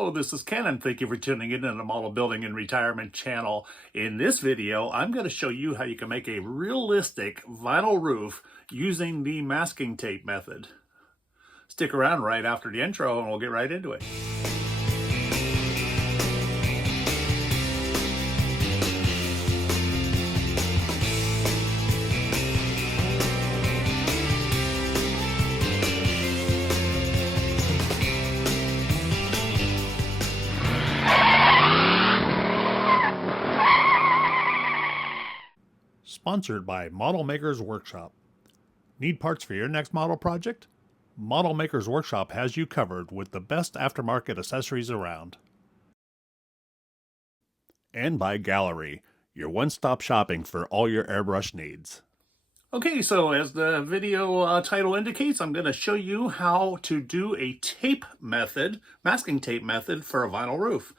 Hello, this is Ken, and thank you for tuning in to the Model Building and Retirement channel. In this video, I'm going to show you how you can make a realistic vinyl roof using the masking tape method. Stick around right after the intro and we'll get right into it. Sponsored by Model Makers Workshop. Need parts for your next model project? Model Makers Workshop has you covered with the best aftermarket accessories around. And by Gaahleri, your one-stop shopping for all your airbrush needs. Okay, so as the video title indicates, I'm going to show you how to do a tape method, masking tape method for a vinyl roof.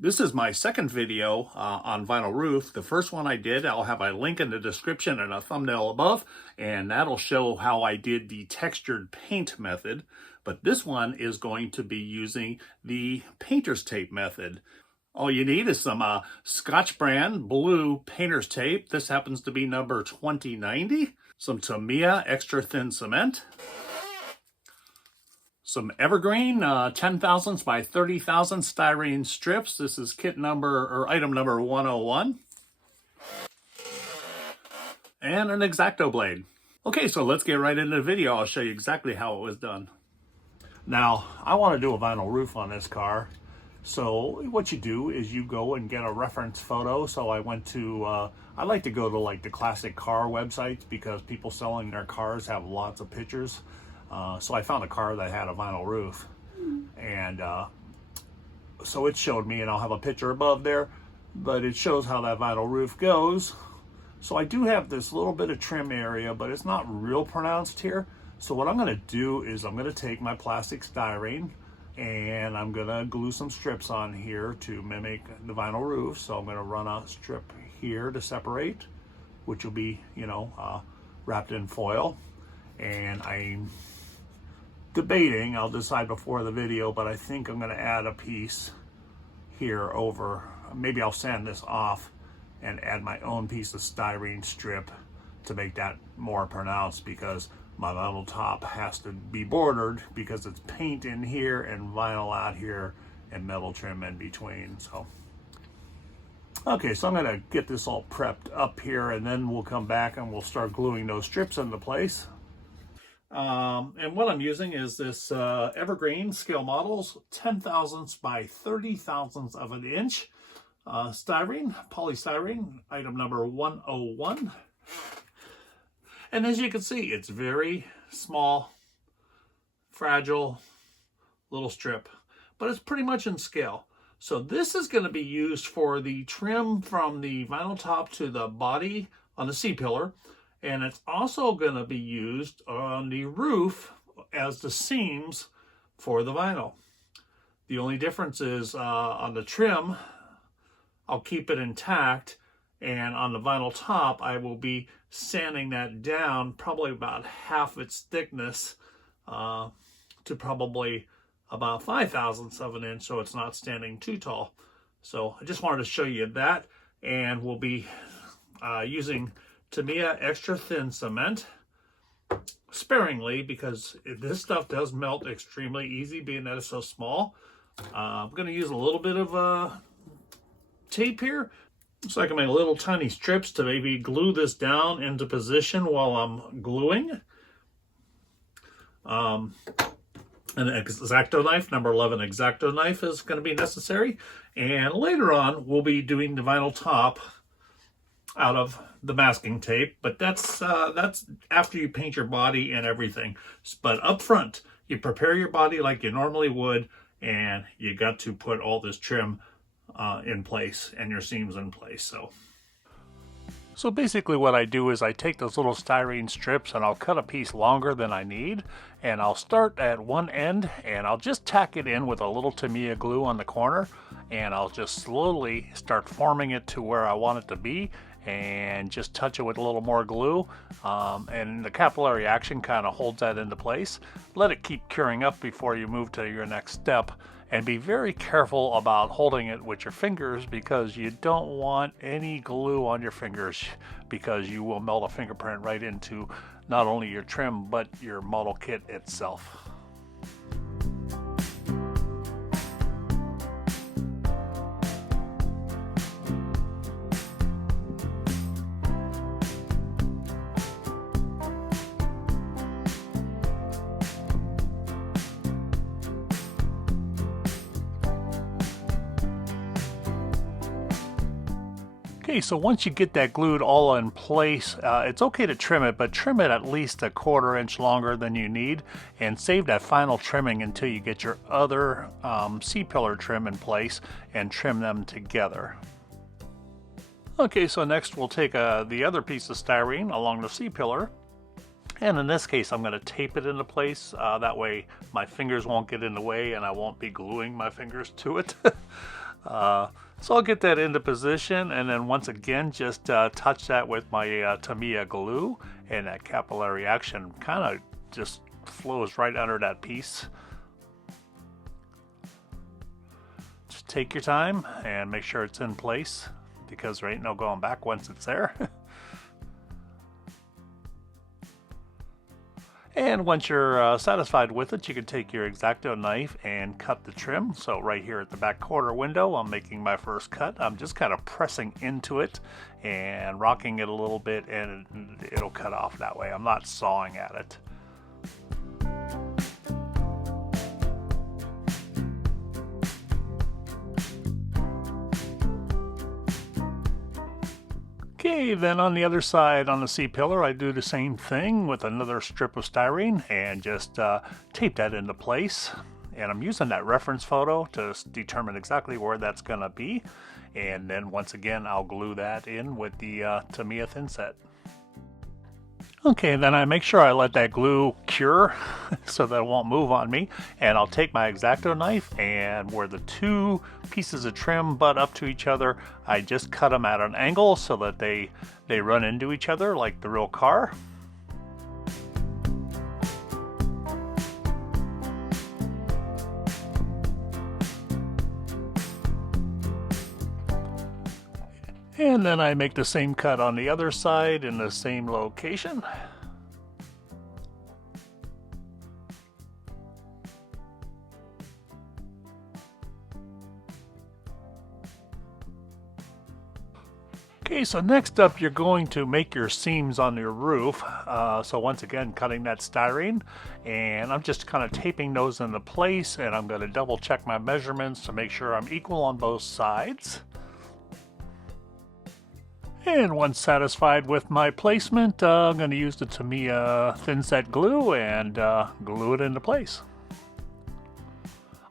This is my second video on vinyl roof. The first one I did, I'll have a link in the description and a thumbnail above, and that'll show how I did the textured paint method. But this one is going to be using the painter's tape method. All you need is some Scotch brand blue painter's tape. This happens to be number 2090. Some Tamiya extra thin cement. Some evergreen 10 thousandths by 30 thousandths styrene strips. This is kit number or item number 101. And an X-Acto blade. Okay, so let's get right into the video. I'll show you exactly how it was done. Now, I want to do a vinyl roof on this car. So what you do is you go and get a reference photo. So I went to, I like to go to like the classic car websites because people selling their cars have lots of pictures. So I found a car that had a vinyl roof, and so it showed me, and I'll have a picture above there, but it shows how that vinyl roof goes. So I do have this little bit of trim area, but it's not real pronounced here. So what I'm going to do is I'm going to take my plastic styrene and I'm going to glue some strips on here to mimic the vinyl roof. So I'm going to run a strip here to separate, which will be, wrapped in foil. And I'm debating, I'll decide before the video, but I think I'm going to add a piece here over. Maybe I'll sand this off and add my own piece of styrene strip to make that more pronounced, because my vinyl top has to be bordered because it's paint in here and vinyl out here and metal trim in between. So okay, so I'm going to get this all prepped up here, and then we'll come back and we'll start gluing those strips into place. And what I'm using is this Evergreen Scale Models 10 thousandths by 30 thousandths of an inch styrene, polystyrene, item number 101. And as you can see, it's very small, fragile little strip, but it's pretty much in scale. So this is going to be used for the trim from the vinyl top to the body on the C-pillar. And it's also going to be used on the roof as the seams for the vinyl. The only difference is on the trim, I'll keep it intact. And on the vinyl top, I will be sanding that down probably about half its thickness to probably about 5 thousandths of an inch, so it's not standing too tall. So I just wanted to show you that. And we'll be using Tamiya extra thin cement sparingly, because this stuff does melt extremely easy being that it's so small. I'm going to use a little bit of tape here so I can make little tiny strips to maybe glue this down into position while I'm gluing. An X-Acto knife, number 11 X-Acto knife is going to be necessary. And later on, we'll be doing the vinyl top out of the masking tape, but that's after you paint your body and everything. But up front, you prepare your body like you normally would, and you got to put all this trim in place and your seams in place. So basically what I do is I take those little styrene strips and I'll cut a piece longer than I need, and I'll start at one end and I'll just tack it in with a little Tamiya glue on the corner, and I'll just slowly start forming it to where I want it to be, and just touch it with a little more glue, and the capillary action kind of holds that into place. Let it keep curing up before you move to your next step, And be very careful about holding it with your fingers, because you don't want any glue on your fingers, because you will melt a fingerprint right into not only your trim but your model kit itself. Okay, so once you get that glued all in place, it's okay to trim it, but trim it at least a 1/4 inch longer than you need, and save that final trimming until you get your other C-pillar trim in place and trim them together. Okay, so next we'll take the other piece of styrene along the C-pillar, and in this case I'm going to tape it into place. That way my fingers won't get in the way and I won't be gluing my fingers to it. So I'll get that into position, and then once again just touch that with my Tamiya glue, and that capillary action kind of just flows right under that piece. Just take your time and make sure it's in place, because there ain't no going back once it's there. And once you're satisfied with it, you can take your X-Acto knife and cut the trim. So right here at the back corner window, I'm making my first cut. I'm just kind of pressing into it and rocking it a little bit, and it'll cut off that way. I'm not sawing at it. Okay, then on the other side, on the C-pillar, I do the same thing with another strip of styrene and just tape that into place. And I'm using that reference photo to determine exactly where that's going to be. And then once again, I'll glue that in with the Tamiya thin set. Okay, then I make sure I let that glue cure so that it won't move on me, and I'll take my X-Acto knife, and where the two pieces of trim butt up to each other, I just cut them at an angle so that they run into each other like the real car. And then I make the same cut on the other side in the same location. Okay, so next up you're going to make your seams on your roof. So once again, cutting that styrene, and I'm just kind of taping those into place, and I'm going to double check my measurements to make sure I'm equal on both sides. And once satisfied with my placement, I'm going to use the Tamiya thin set glue and glue it into place.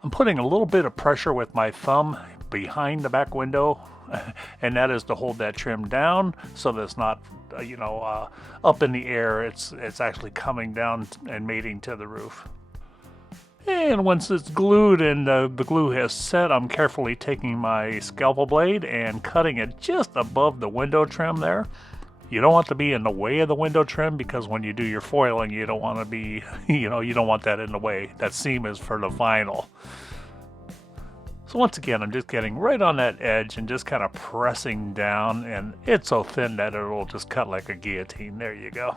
I'm putting a little bit of pressure with my thumb behind the back window, and that is to hold that trim down so that it's not, up in the air. It's actually coming down and mating to the roof. And once it's glued and the glue has set, I'm carefully taking my scalpel blade and cutting it just above the window trim there. You don't want to be in the way of the window trim, because when you do your foiling, you don't want to be, you don't want that in the way. That seam is for the vinyl. So once again, I'm just getting right on that edge and just kind of pressing down, and it's so thin that it'll just cut like a guillotine. There you go.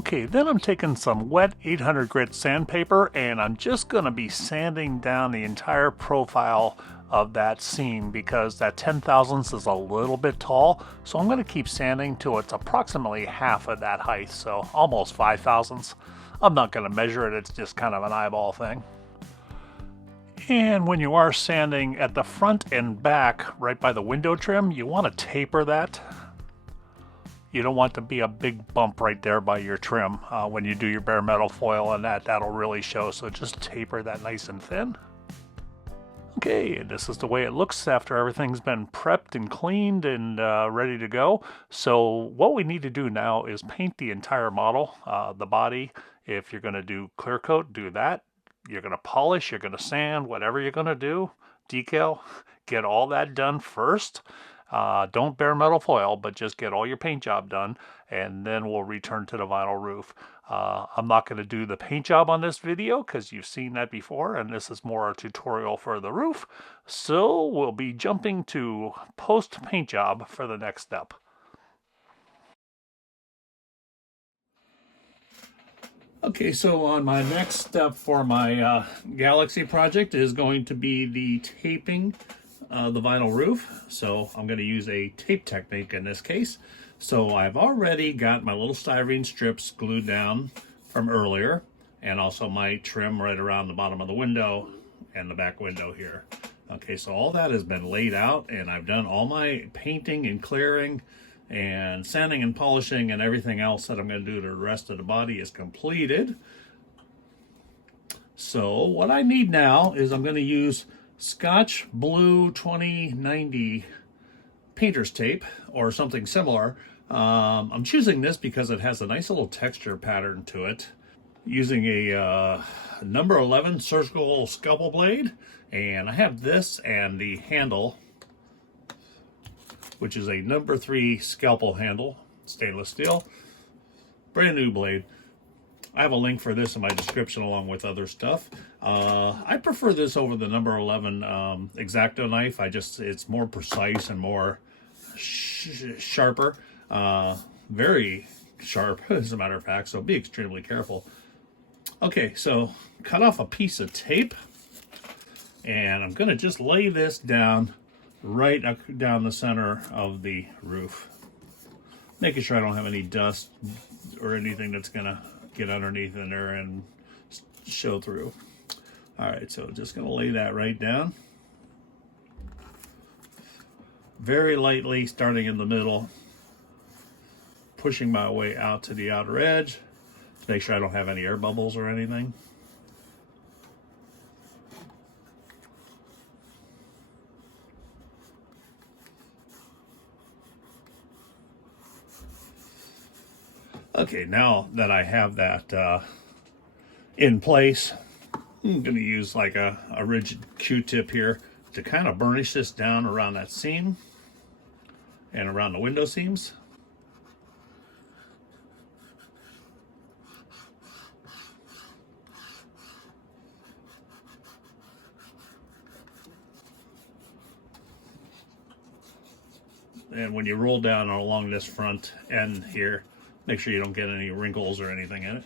Okay, then I'm taking some wet 800 grit sandpaper, and I'm just going to be sanding down the entire profile of that seam, because that 10 thousandths is a little bit tall. So I'm going to keep sanding till it's approximately half of that height, so almost 5 thousandths. I'm not going to measure it, it's just kind of an eyeball thing. And when you are sanding at the front and back, right by the window trim, you want to taper that. You don't want to be a big bump right there by your trim. When you do your bare metal foil and that'll really show, so just taper that nice and thin. Okay, this is the way it looks after everything's been prepped and cleaned and ready to go. So what we need to do now is paint the entire model, the body. If you're going to do clear coat, do that. You're going to polish, you're going to sand, whatever you're going to do, decal, get all that done first. Don't bare metal foil, but just get all your paint job done, and then we'll return to the vinyl roof. I'm not going to do the paint job on this video because you've seen that before, and this is more a tutorial for the roof. So we'll be jumping to post paint job for the next step. Okay, so on my next step for my Galaxy project is going to be the taping the vinyl roof. So I'm going to use a tape technique in this case. So I've already got my little styrene strips glued down from earlier, and also my trim right around the bottom of the window and the back window here. Okay, so all that has been laid out, and I've done all my painting and clearing and sanding and polishing, and everything else that I'm going to do to the rest of the body is completed. So what I need now is I'm going to use Scotch Blue 2090 painter's tape or something similar. I'm choosing this because it has a nice little texture pattern to it. Using a number 11 surgical scalpel blade, and I have this and the handle, which is a number 3 scalpel handle, stainless steel, brand new blade. I have a link for this in my description along with other stuff. I prefer this over the number 11 X-Acto knife. It's more precise and more sharper, very sharp as a matter of fact, so be extremely careful. Okay, so cut off a piece of tape, and I'm gonna just lay this down right down the center of the roof, making sure I don't have any dust or anything that's gonna get underneath in there and show through. All right, so just gonna lay that right down. Very lightly, starting in the middle, pushing my way out to the outer edge to make sure I don't have any air bubbles or anything. Okay, now that I have that in place, I'm going to use like a rigid Q-tip here to kind of burnish this down around that seam and around the window seams. And when you roll down along this front end here, make sure you don't get any wrinkles or anything in it.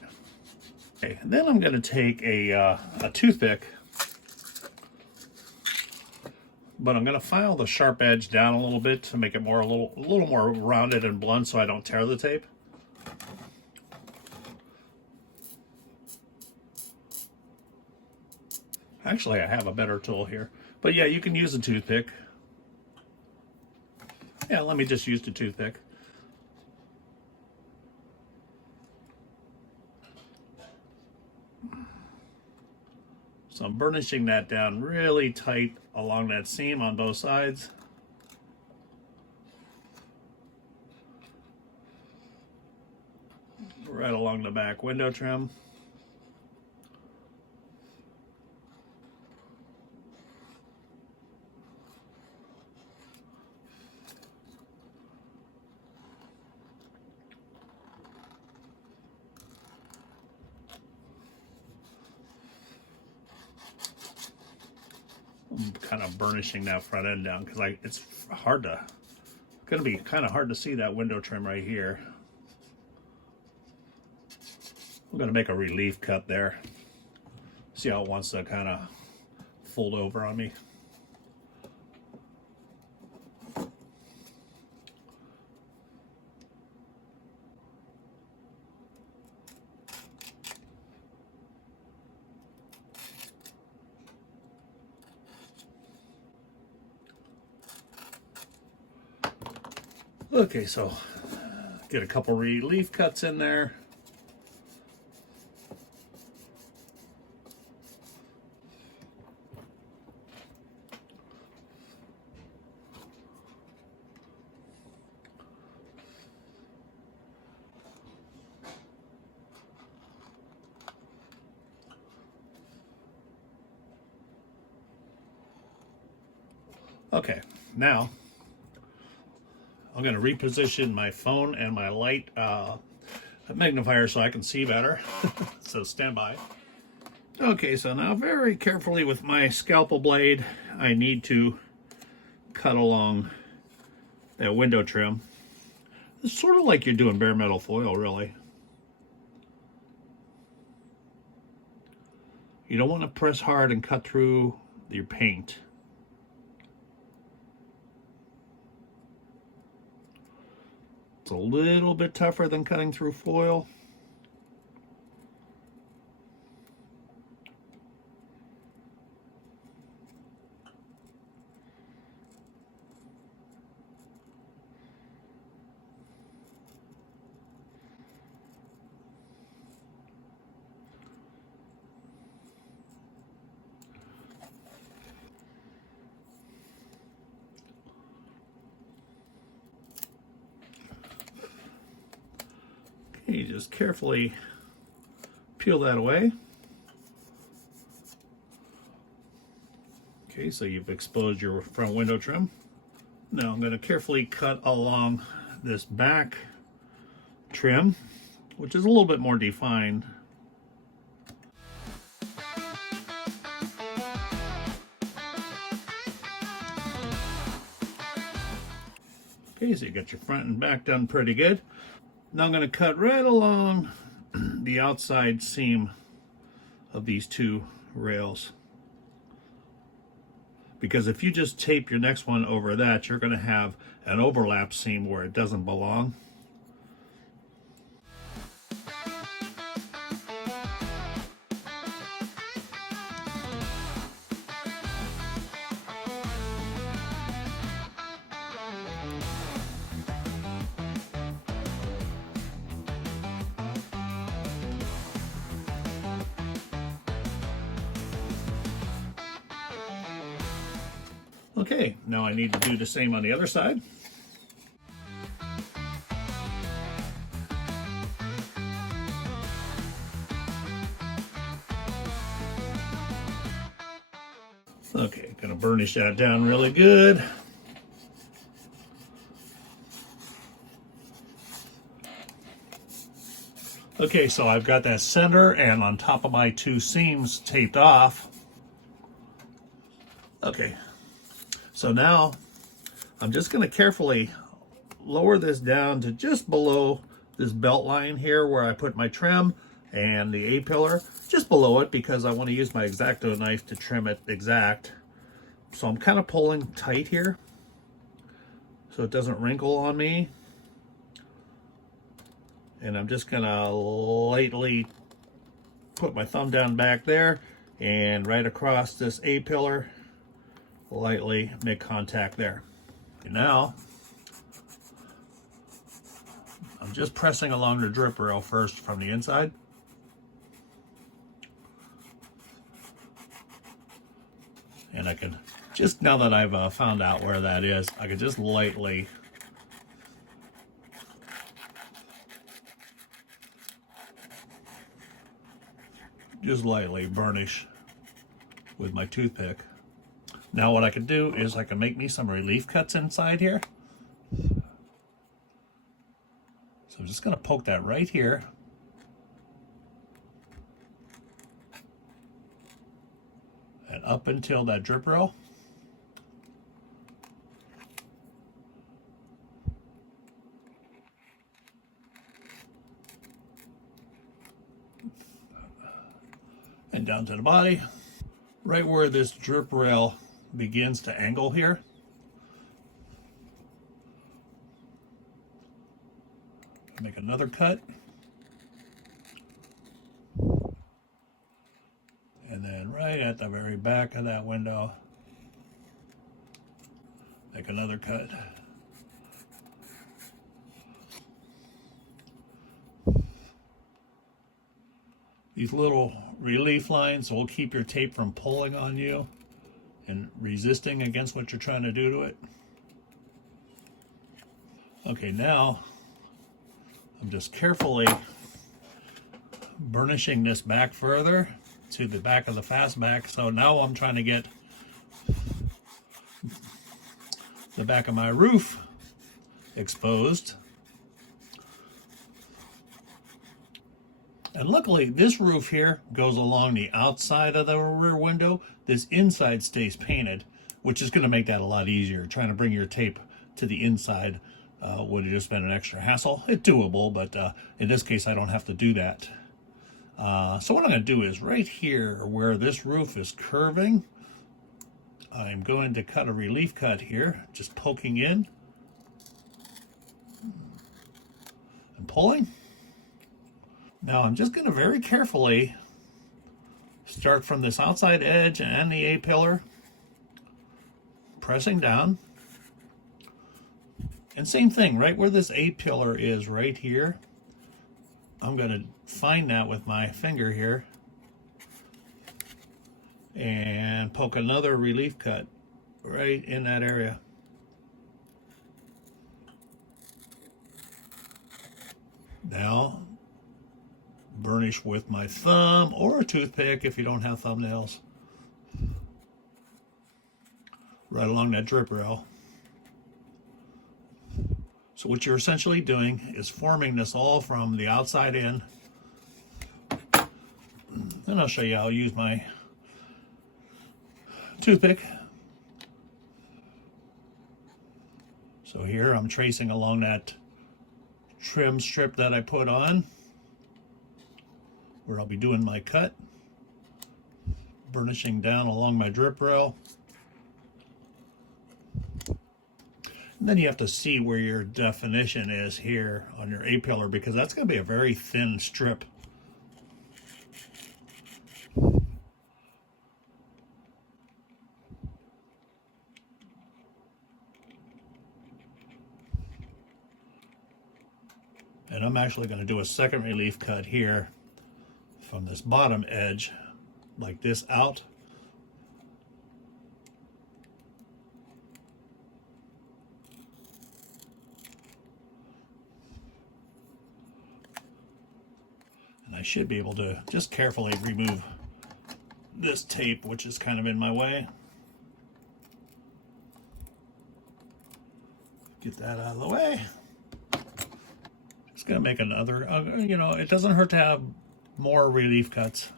Okay, and then I'm going to take a toothpick, but I'm going to file the sharp edge down a little bit to make it a little more rounded and blunt so I don't tear the tape. Actually, I have a better tool here, but yeah, you can use a toothpick. Yeah, let me just use the toothpick. So I'm burnishing that down really tight along that seam on both sides. Right along the back window trim. I'm kind of burnishing that front end down because it's gonna be kind of hard to see that window trim right here. I'm gonna make a relief cut there. See how it wants to kind of fold over on me. Okay, so get a couple relief cuts in there. Okay, now I'm going to reposition my phone and my light a magnifier so I can see better. So stand by. Okay, so now very carefully with my scalpel blade, I need to cut along that window trim. It's sort of like you're doing bare metal foil, really. You don't want to press hard and cut through your paint. It's a little bit tougher than cutting through foil. You just carefully peel that away. Okay, so you've exposed your front window trim. Now I'm going to carefully cut along this back trim, which is a little bit more defined. Okay, so you got your front and back done pretty good. Now I'm going to cut right along the outside seam of these two rails. Because if you just tape your next one over that, you're going to have an overlap seam where it doesn't belong. Okay, now I need to do the same on the other side. Okay, gonna burnish that down really good. Okay, so I've got that center and on top of my two seams taped off. Okay, so now I'm just going to carefully lower this down to just below this belt line here where I put my trim and the A-pillar, just below it because I want to use my X-Acto knife to trim it exact. So I'm kind of pulling tight here so it doesn't wrinkle on me. And I'm just going to lightly put my thumb down back there and right across this A-pillar, lightly make contact there. And now, I'm just pressing along the drip rail first from the inside. And I can, just now that I've found out where that is, I can just lightly burnish with my toothpick. Now what I can do is I can make me some relief cuts inside here. So I'm just going to poke that right here. And up until that drip rail. And down to the body. Right where this drip rail begins to angle here. Make another cut. And then right at the very back of that window, make another cut. These little relief lines will keep your tape from pulling on you and resisting against what you're trying to do to it. Okay, now I'm just carefully burnishing this back further to the back of the fastback. So now I'm trying to get the back of my roof exposed. And luckily, this roof here goes along the outside of the rear window. This inside stays painted, which is going to make that a lot easier. Trying to bring your tape to the inside would have just been an extra hassle. It's doable, but in this case, I don't have to do that. So what I'm going to do is right here where this roof is curving, I'm going to cut a relief cut here, just poking in and pulling. Now I'm just going to very carefully start from this outside edge and the A-pillar, pressing down. And same thing, right where this A-pillar is right here, I'm going to find that with my finger here and poke another relief cut right in that area. Now, burnish with my thumb or a toothpick if you don't have thumbnails, right along that drip rail. So what you're essentially doing is forming this all from the outside in. And I'll show you how I'll use my toothpick. So here I'm tracing along that trim strip that I put on, where I'll be doing my cut, burnishing down along my drip rail. And then you have to see where your definition is here on your A-pillar, because that's going to be a very thin strip. And I'm actually going to do a second relief cut here from this bottom edge, like this out. And I should be able to just carefully remove this tape, which is kind of in my way. Get that out of the way. Just gonna make another, you know, it doesn't hurt to have more relief cuts.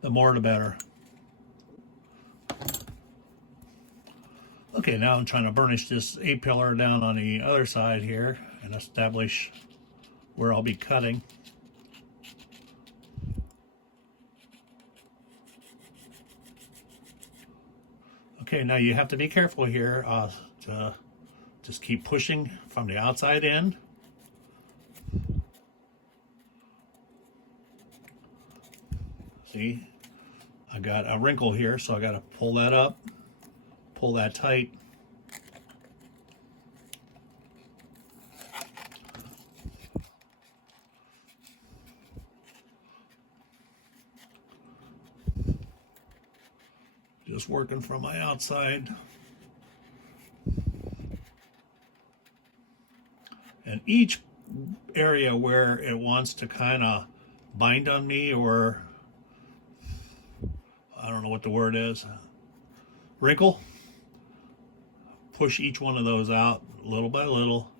The more the better. Okay, now I'm trying to burnish this A-pillar down on the other side here and establish where I'll be cutting. Okay, now you have to be careful here to just keep pushing from the outside in. See, I got a wrinkle here, so I got to pull that up, pull that tight. Just working from my outside. And each area where it wants to kind of bind on me, or I don't know what the word is, wrinkle, push each one of those out little by little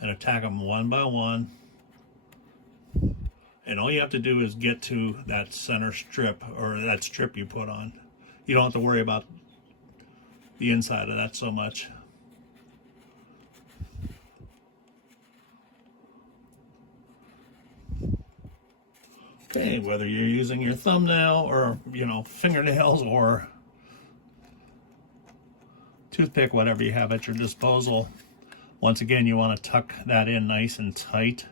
and attack them one by one. And all you have to do is get to that center strip, or that strip you put on. You don't have to worry about the inside of that so much. Okay, whether you're using your thumbnail or, you know, fingernails or toothpick, whatever you have at your disposal, once again, you want to tuck that in nice and tight.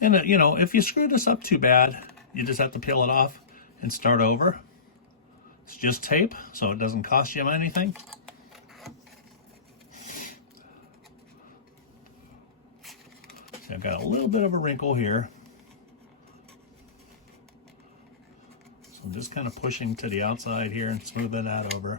And, you know, if you screw this up too bad, you just have to peel it off and start over. It's just tape, so it doesn't cost you anything. See, I've got a little bit of a wrinkle here. So I'm just kind of pushing to the outside here and smoothing that over.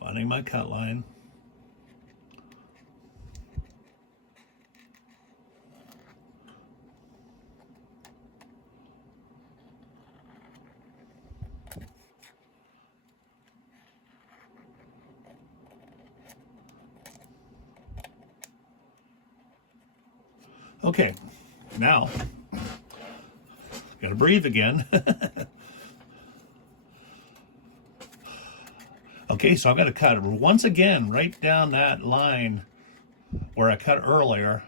Finding my cut line. Okay, now, gotta breathe again. Okay, so I'm gonna cut once again right down that line where I cut earlier.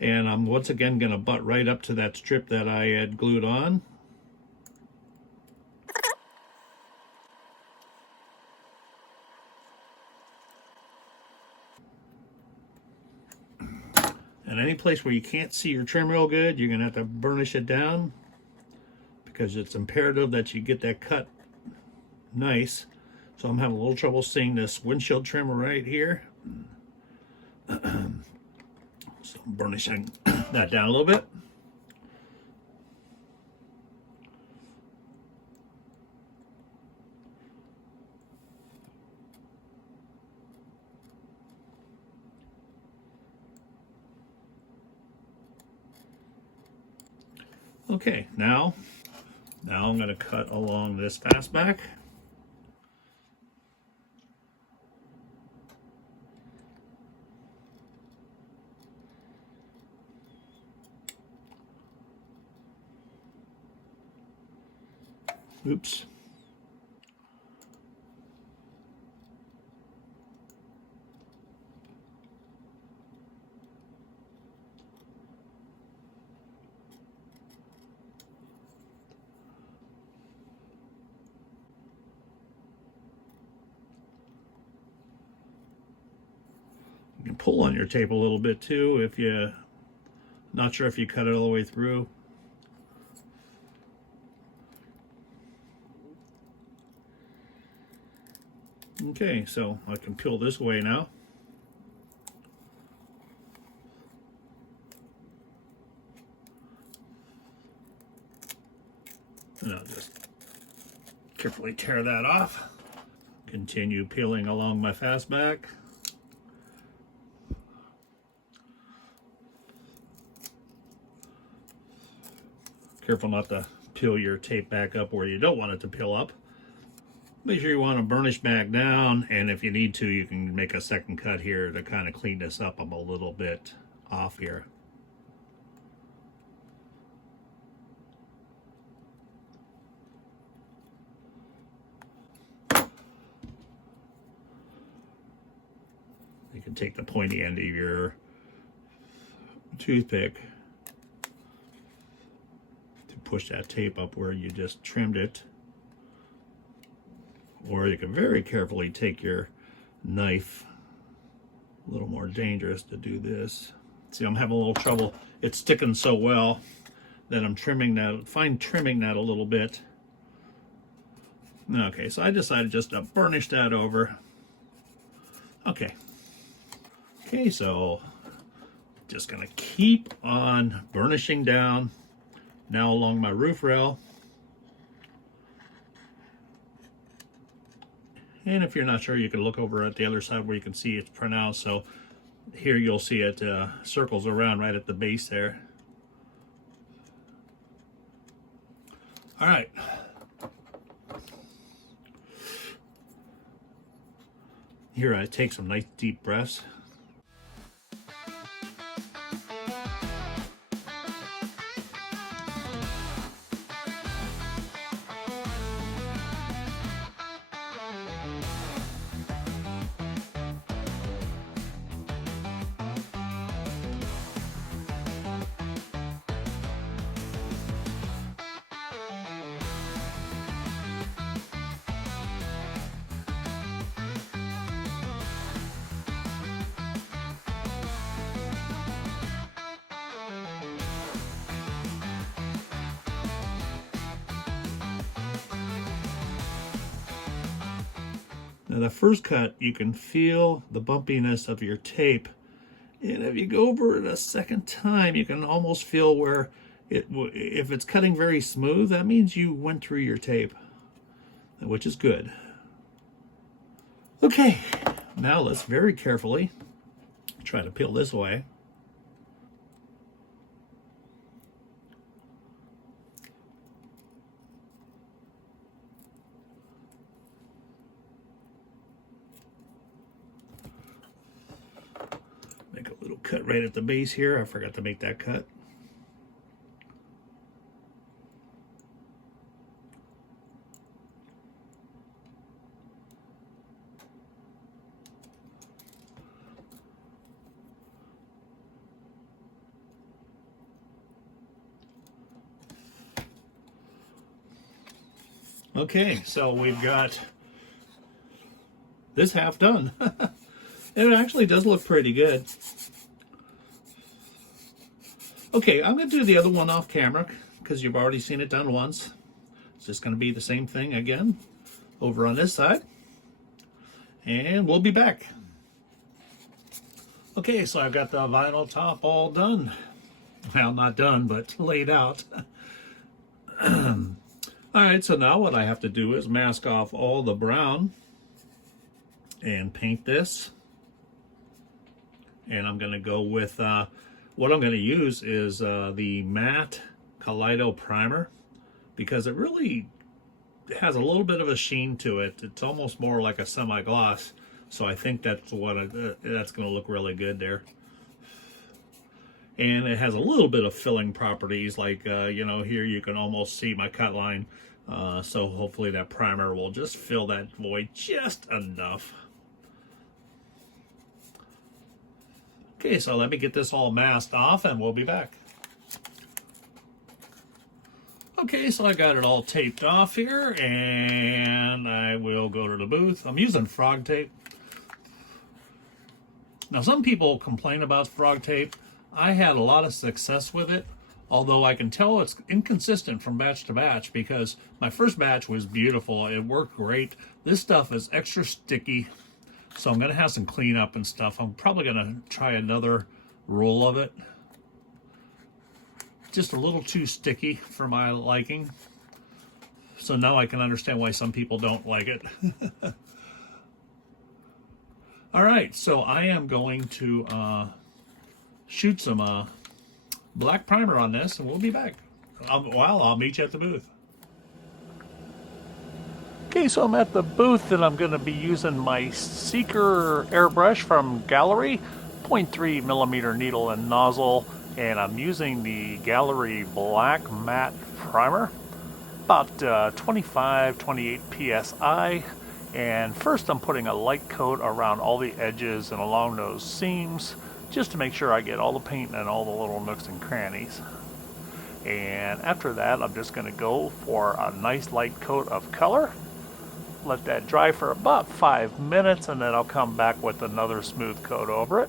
And I'm once again gonna butt right up to that strip that I had glued on. And any place where you can't see your trim real good, you're gonna have to burnish it down because it's imperative that you get that cut nice. So I'm having a little trouble seeing this windshield trim right here. So I'm burnishing that down a little bit. Okay, now I'm going to cut along this fastback. Oops. You can pull on your tape a little bit too if you're not sure if you cut it all the way through. Okay, so I can peel this way now. And I'll just carefully tear that off. Continue peeling along my fastback. Careful not to peel your tape back up where you don't want it to peel up. Make sure you want to burnish back down, and if you need to, you can make a second cut here to kind of clean this up. I'm a little bit off here. You can take the pointy end of your toothpick to push that tape up where you just trimmed it. Or you can very carefully take your knife, a little more dangerous to do this. See, I'm having a little trouble. It's sticking so well that I'm trimming that, fine trimming that a little bit. Okay, so I decided just to burnish that over. Okay, so just gonna keep on burnishing down now along my roof rail. And if you're not sure, you can look over at the other side where you can see it's pronounced. So here you'll see it circles around right at the base there. All right. Here I take some nice deep breaths. Now the first cut, you can feel the bumpiness of your tape. And if you go over it a second time, you can almost feel where if it's cutting very smooth, that means you went through your tape, which is good. Okay, now let's very carefully try to peel this away. Make a little cut right at the base here. I forgot to make that cut. Okay, so we've got this half done. It actually does look pretty good. Okay, I'm going to do the other one off camera because you've already seen it done once. It's just going to be the same thing again over on this side. And we'll be back. Okay, so I've got the vinyl top all done. Well, not done, but laid out. Alright, so now what I have to do is mask off all the brown and paint this. And I'm going to go with, what I'm going to use is the matte Kaleido primer, because it really has a little bit of a sheen to it. It's almost more like a semi-gloss, so I think that's what that's going to look really good there. And it has a little bit of filling properties, like you know, here you can almost see my cut line, so hopefully that primer will just fill that void just enough. Okay, so let me get this all masked off and we'll be back. Okay, so I got it all taped off here, and I will go to the booth. I'm using frog tape. Now, some people complain about frog tape. I had a lot of success with it, although I can tell it's inconsistent from batch to batch, because my first batch was beautiful. It worked great. This stuff is extra sticky, so I'm going to have some cleanup and stuff. I'm probably going to try another roll of it. Just a little too sticky for my liking. So now I can understand why some people don't like it. All right, so I am going to shoot some black primer on this, and we'll be back. I'll meet you at the booth. Okay, so I'm at the booth, and I'm going to be using my Seeker airbrush from Gaahleri, 0.3 millimeter needle and nozzle, and I'm using the Gaahleri black matte primer, about 25, 28 psi. And first I'm putting a light coat around all the edges and along those seams, just to make sure I get all the paint and all the little nooks and crannies. And after that, I'm just going to go for a nice light coat of color. Let that dry for about 5 minutes, and then I'll come back with another smooth coat over it.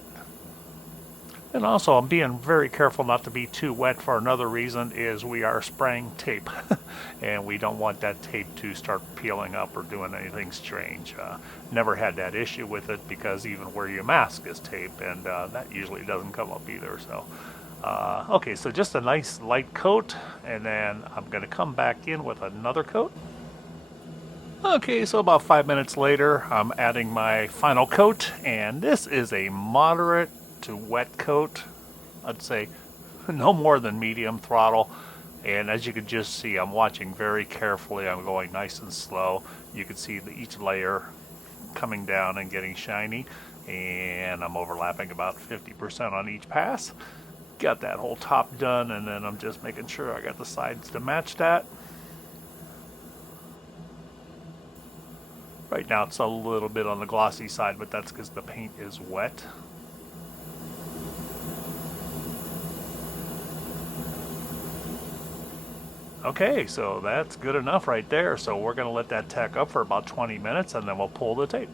And also, I'm being very careful not to be too wet for another reason, is we are spraying tape. And we don't want that tape to start peeling up or doing anything strange. Never had that issue with it, because even where you mask is tape, and that usually doesn't come up either. So, okay, so just a nice light coat, and then I'm going to come back in with another coat. Okay, so about 5 minutes later, I'm adding my final coat, and this is a moderate to wet coat. I'd say no more than medium throttle. And as you can just see, I'm watching very carefully. I'm going nice and slow. You can see each layer coming down and getting shiny, and I'm overlapping about 50% on each pass. Got that whole top done, and then I'm just making sure I got the sides to match that. Right now it's a little bit on the glossy side, but that's because the paint is wet. Okay, so that's good enough right there. So we're going to let that tack up for about 20 minutes, and then we'll pull the tape.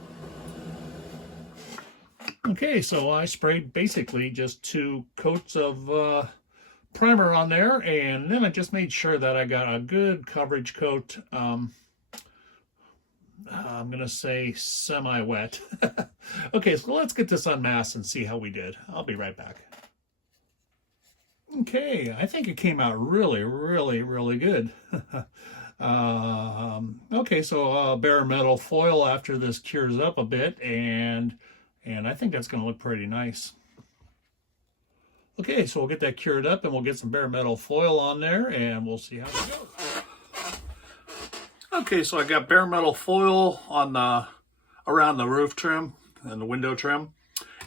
Okay, so I sprayed basically just 2 coats of primer on there, and then I just made sure that I got a good coverage coat. I'm going to say semi-wet. Okay, so let's get this unmasked and see how we did. I'll be right back. Okay, I think it came out really, really, really good. Okay, so bare metal foil after this cures up a bit, and I think that's going to look pretty nice. Okay, so we'll get that cured up, and we'll get some bare metal foil on there, and we'll see how it goes. Okay, so I got bare metal foil on around the roof trim and the window trim,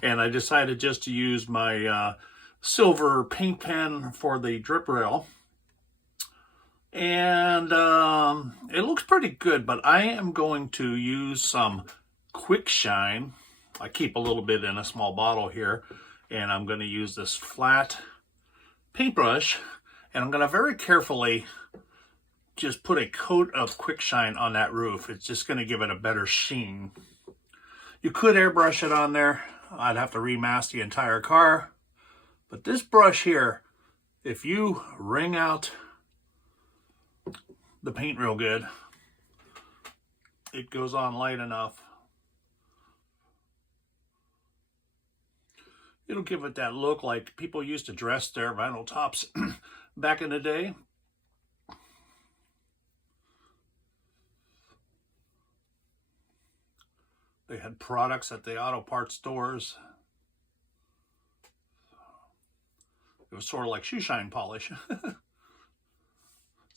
and I decided just to use my silver paint pen for the drip rail, and it looks pretty good, but I am going to use some quick shine. I keep a little bit in a small bottle here, and I'm going to use this flat paintbrush, and I'm going to very carefully just put a coat of quick shine on that roof. It's just going to give it a better sheen. You could airbrush it on there. I'd have to remask the entire car. But this brush here, if you wring out the paint real good, it goes on light enough. It'll give it that look like people used to dress their vinyl tops back in the day. They had products at the auto parts stores. It was sort of like shoe shine polish. So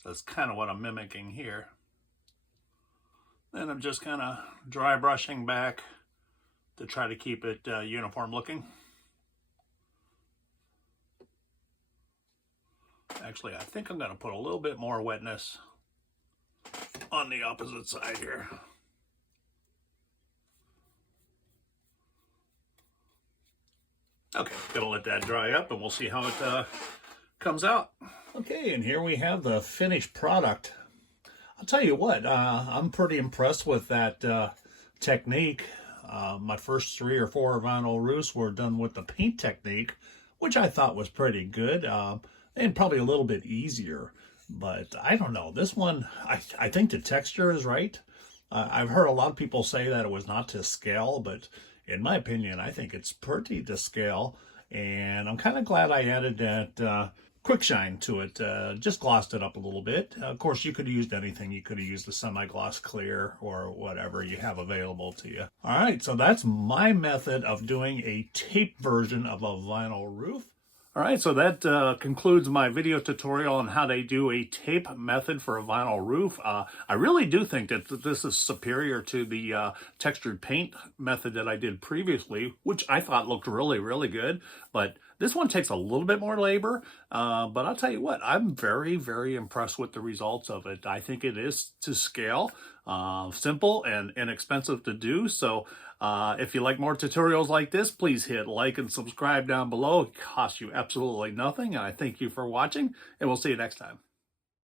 that's kind of what I'm mimicking here. Then I'm just kind of dry brushing back to try to keep it uniform looking. Actually, I think I'm going to put a little bit more wetness on the opposite side here. Okay, gonna let that dry up and we'll see how it comes out. Okay, and here we have the finished product. I'll tell you what, I'm pretty impressed with that technique. My first 3 or 4 vinyl roofs were done with the paint technique, which I thought was pretty good, and probably a little bit easier. But I don't know, this one, I think the texture is right. I've heard a lot of people say that it was not to scale, but in my opinion, I think it's pretty to scale, and I'm kind of glad I added that quick shine to it. Just glossed it up a little bit. Of course, you could have used anything. You could have used the semi-gloss clear or whatever you have available to you. All right, so that's my method of doing a tape version of a vinyl roof. All right, so that concludes my video tutorial on how to do a tape method for a vinyl roof. I really do think that this is superior to the textured paint method that I did previously, which I thought looked really, really good. But this one takes a little bit more labor, but I'll tell you what, I'm very, very impressed with the results of it. I think it is to scale, simple and inexpensive to do. So if you like more tutorials like this, please hit like and subscribe down below. It costs you absolutely nothing, and I thank you for watching, and we'll see you next time.